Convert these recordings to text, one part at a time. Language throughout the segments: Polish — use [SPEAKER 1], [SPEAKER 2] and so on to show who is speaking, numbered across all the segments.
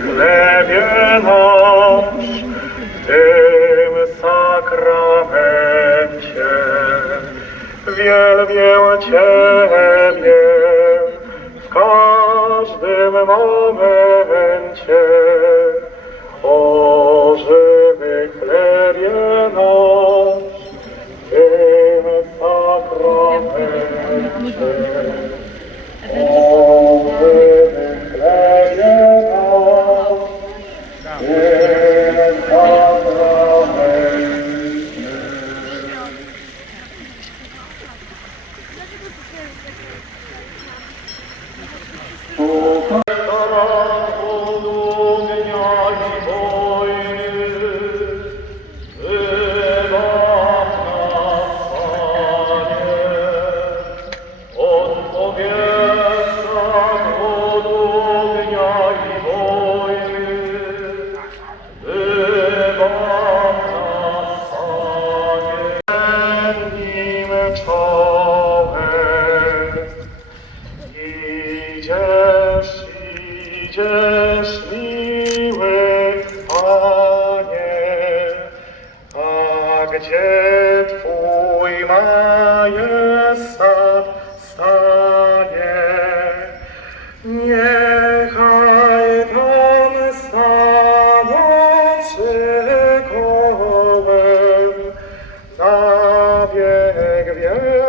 [SPEAKER 1] chlebie nasz, w tym sakramencie. Wielbię Ciebie w każdym momencie. Twój majestat stanie. Niechaj tam staną się kołem na wiek.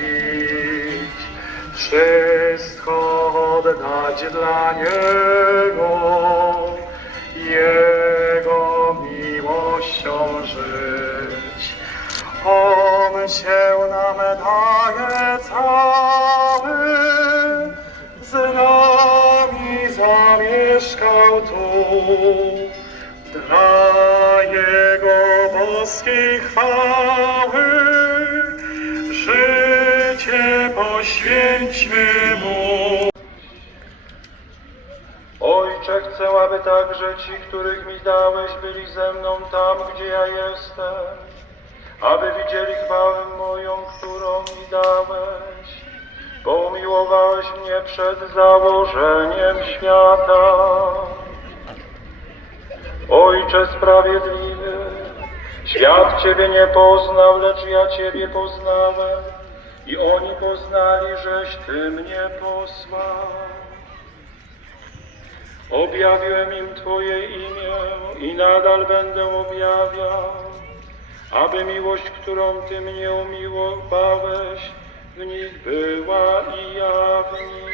[SPEAKER 1] Czcić, wszystko oddać dla Niego, Jego miłością żyć. On się nam daje cały, z nami zamieszkał tu. Dla Jego boskiej chwały
[SPEAKER 2] aby także ci, których mi dałeś, byli ze mną tam, gdzie ja jestem, aby widzieli chwałę moją, którą mi dałeś, bo umiłowałeś mnie przed założeniem świata. Ojcze sprawiedliwy, świat Ciebie nie poznał, lecz ja Ciebie poznałem i oni poznali, żeś Ty mnie posłał. Objawiłem im Twoje imię i nadal będę objawiał, aby miłość, którą Ty mnie umiłowałeś, w nich była i ja w nich.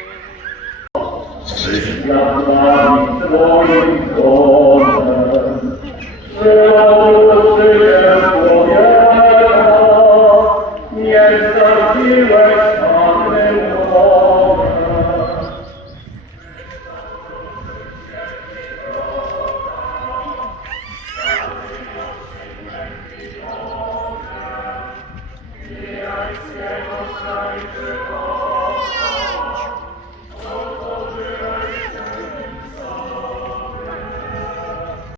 [SPEAKER 1] Christ,